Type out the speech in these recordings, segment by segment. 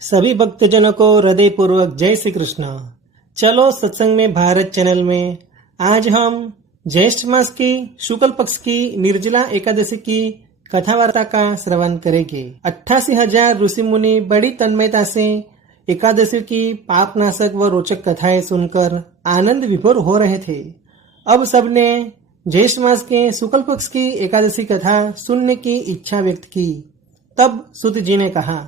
सभी भक्तजनों को हृदय पूर्वक जय श्री कृष्ण। चलो सत्संग में भारत चैनल में आज हम ज्येष्ठ मास की शुक्ल पक्ष की निर्जला एकादशी की कथा वार्ता का श्रवण करेंगे। 88,000 ऋषि मुनि बड़ी तन्मयता से एकादशी की पापनाशक व रोचक कथाएं सुनकर आनंद विभोर हो रहे थे। अब सबने ज्येष्ठ मास के शुक्ल पक्ष की एकादशी कथा सुनने की इच्छा व्यक्त की। तब सूत जी ने कहा,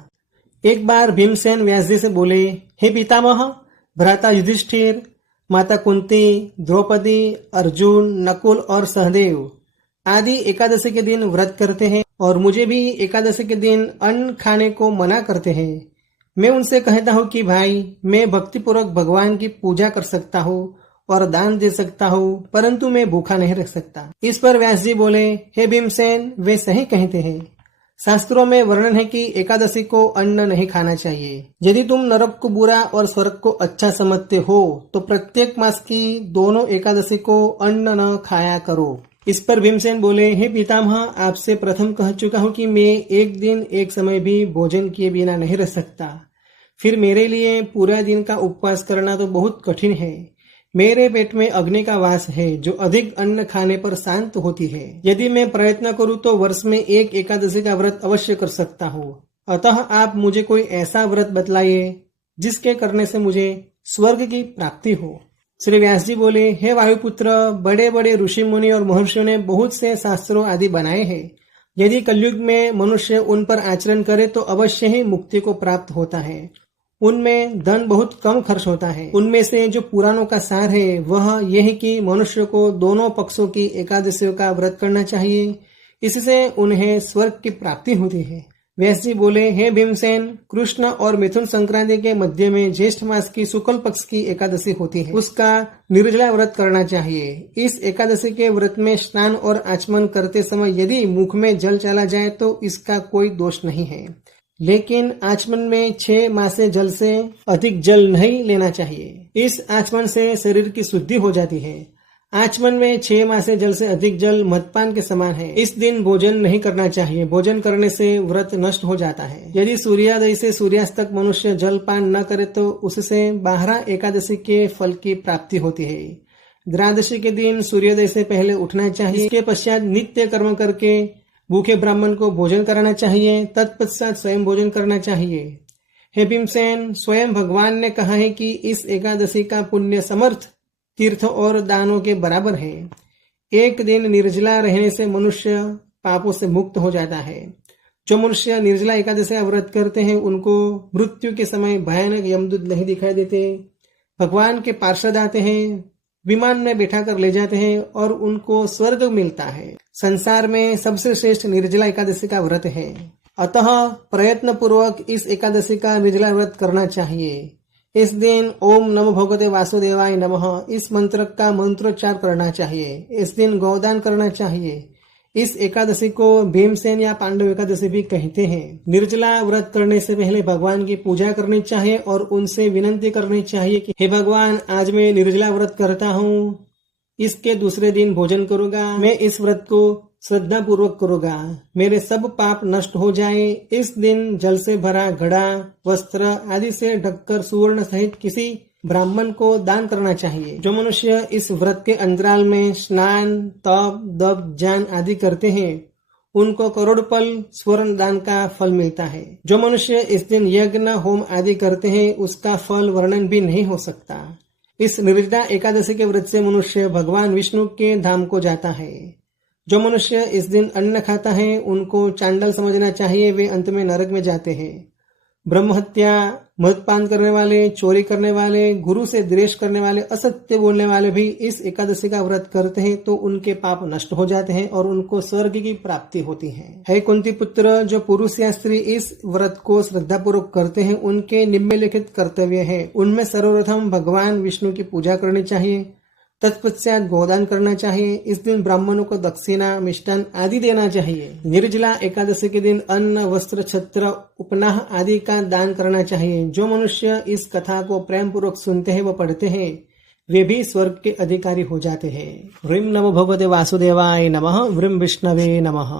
एक बार भीमसेन व्यास जी से बोले, हे पितामह, भ्राता युधिष्ठिर, माता कुंती, द्रौपदी, अर्जुन, नकुल और सहदेव आदि एकादशी के दिन व्रत करते हैं और मुझे भी एकादशी के दिन अन्न खाने को मना करते हैं। मैं उनसे कहता हूँ कि भाई, मैं भक्तिपूर्वक भगवान की पूजा कर सकता हूँ और दान दे सकता हूँ, परंतु मैं भूखा नहीं रह सकता। इस पर व्यास जी बोले, हे भीमसेन, वे सही कहते हैं। शास्त्रों में वर्णन है कि एकादशी को अन्न नहीं खाना चाहिए। यदि तुम नरक को बुरा और स्वर्ग को अच्छा समझते हो तो प्रत्येक मास की दोनों एकादशी को अन्न न खाया करो। इस पर भीमसेन बोले, हे पितामह, आपसे प्रथम कह चुका हूँ कि मैं एक दिन एक समय भी भोजन किए बिना नहीं रह सकता। फिर मेरे लिए पूरा दिन का उपवास करना तो बहुत कठिन है। मेरे पेट में अग्नि का वास है जो अधिक अन्न खाने पर शांत होती है। यदि मैं प्रयत्न करूं तो वर्ष में एक एकादशी का व्रत अवश्य कर सकता हूँ। अतः आप मुझे कोई ऐसा व्रत बतलाइए जिसके करने से मुझे स्वर्ग की प्राप्ति हो। श्री व्यास जी बोले, हे वायुपुत्र, बड़े बड़े ऋषि मुनि और महर्षियों ने बहुत से शास्त्रों आदि बनाए हैं। यदि कलयुग में मनुष्य उन पर आचरण करे तो अवश्य ही मुक्ति को प्राप्त होता है। उनमें धन बहुत कम खर्च होता है। उनमें से जो पुराणों का सार है वह यह है कि मनुष्य को दोनों पक्षों की एकादशियों का व्रत करना चाहिए। इससे उन्हें स्वर्ग की प्राप्ति होती है। व्यास जी बोले, हे भीमसेन, कृष्ण और मिथुन संक्रांति के मध्य में ज्येष्ठ मास की शुक्ल पक्ष की एकादशी होती है। उसका निर्जला व्रत करना चाहिए। इस एकादशी के व्रत में स्नान और आचमन करते समय यदि मुख में जल चला जाए तो इसका कोई दोष नहीं है, लेकिन आचमन में 6 मासे जल से अधिक जल नहीं लेना चाहिए। इस आचमन से शरीर की शुद्धि हो जाती है। आचमन में 6 मासे जल से अधिक जल मदपान के समान है। इस दिन भोजन नहीं करना चाहिए। भोजन करने से व्रत नष्ट हो जाता है। यदि सूर्योदय से सूर्यास्त तक मनुष्य जलपान न करे तो उससे 12 एकादशी के फल की प्राप्ति होती है। द्वादशी के दिन सूर्योदय से पहले उठना चाहिए। इसके पश्चात नित्य कर्म करके भूखे ब्राह्मण को भोजन कराना चाहिए। तत्पश्चात स्वयं भोजन करना चाहिए। हे भीमसेन, स्वयं भगवान ने कहा है कि इस एकादशी का पुण्य समर्थ तीर्थ और दानों के बराबर है। एक दिन निर्जला रहने से मनुष्य पापों से मुक्त हो जाता है। जो मनुष्य निर्जला एकादशी का व्रत करते हैं उनको मृत्यु के समय भयानक यमदूत नहीं दिखाई देते। भगवान के पार्षद आते हैं, विमान में बैठा कर ले जाते हैं और उनको स्वर्ग मिलता है। संसार में सबसे श्रेष्ठ निर्जला एकादशी का व्रत है। अतः प्रयत्न पूर्वक इस एकादशी का निर्जला व्रत करना चाहिए। इस दिन ओम नमो भगवते वासुदेवाय नमः इस मंत्र का मंत्रोच्चार करना चाहिए। इस दिन गौदान करना चाहिए। इस एकादशी को भीमसेन या पांडव एकादशी भी कहते हैं। निर्जला व्रत करने से पहले भगवान की पूजा करनी चाहिए और उनसे विनंती करनी चाहिए कि हे भगवान, आज मैं निर्जला व्रत करता हूँ। इसके दूसरे दिन भोजन करूंगा। मैं इस व्रत को श्रद्धा पूर्वक करूंगा। मेरे सब पाप नष्ट हो जाए। इस दिन जल से भरा घड़ा, वस्त्र आदि से ढककर सुवर्ण सहित किसी ब्राह्मण को दान करना चाहिए। जो मनुष्य इस व्रत के अंतराल में स्नान, तप, दप, ज्ञान आदि करते हैं उनको करोड़पल स्वर्ण दान का फल मिलता है। जो मनुष्य इस दिन यज्ञ, होम आदि करते हैं उसका फल वर्णन भी नहीं हो सकता। इस निर्जला एकादशी के व्रत से मनुष्य भगवान विष्णु के धाम को जाता है। जो मनुष्य इस दिन अन्न खाता है उनको चांडाल समझना चाहिए। वे अंत में नरक में जाते हैं। ब्रह्महत्या, मदपान करने वाले, चोरी करने वाले, गुरु से द्वेष करने वाले, असत्य बोलने वाले भी इस एकादशी का व्रत करते हैं तो उनके पाप नष्ट हो जाते हैं और उनको स्वर्ग की प्राप्ति होती है। हे कुंती पुत्र, जो पुरुष या स्त्री इस व्रत को श्रद्धापूर्वक करते हैं उनके निम्नलिखित कर्तव्य है। उनमें सर्वप्रथम भगवान विष्णु की पूजा करनी चाहिए। तत्पश्चात गोदान करना चाहिए। इस दिन ब्राह्मणों को दक्षिणा, मिष्टान आदि देना चाहिए। निर्जला एकादशी के दिन अन्न, वस्त्र, छत्र, उपनाह आदि का दान करना चाहिए। जो मनुष्य इस कथा को प्रेम पूर्वक सुनते हैं व पढ़ते हैं वे भी स्वर्ग के अधिकारी हो जाते हैं। ह्रीं नमो भगवते वासुदेवाय नमः। ह्रीं विष्णवे नमः।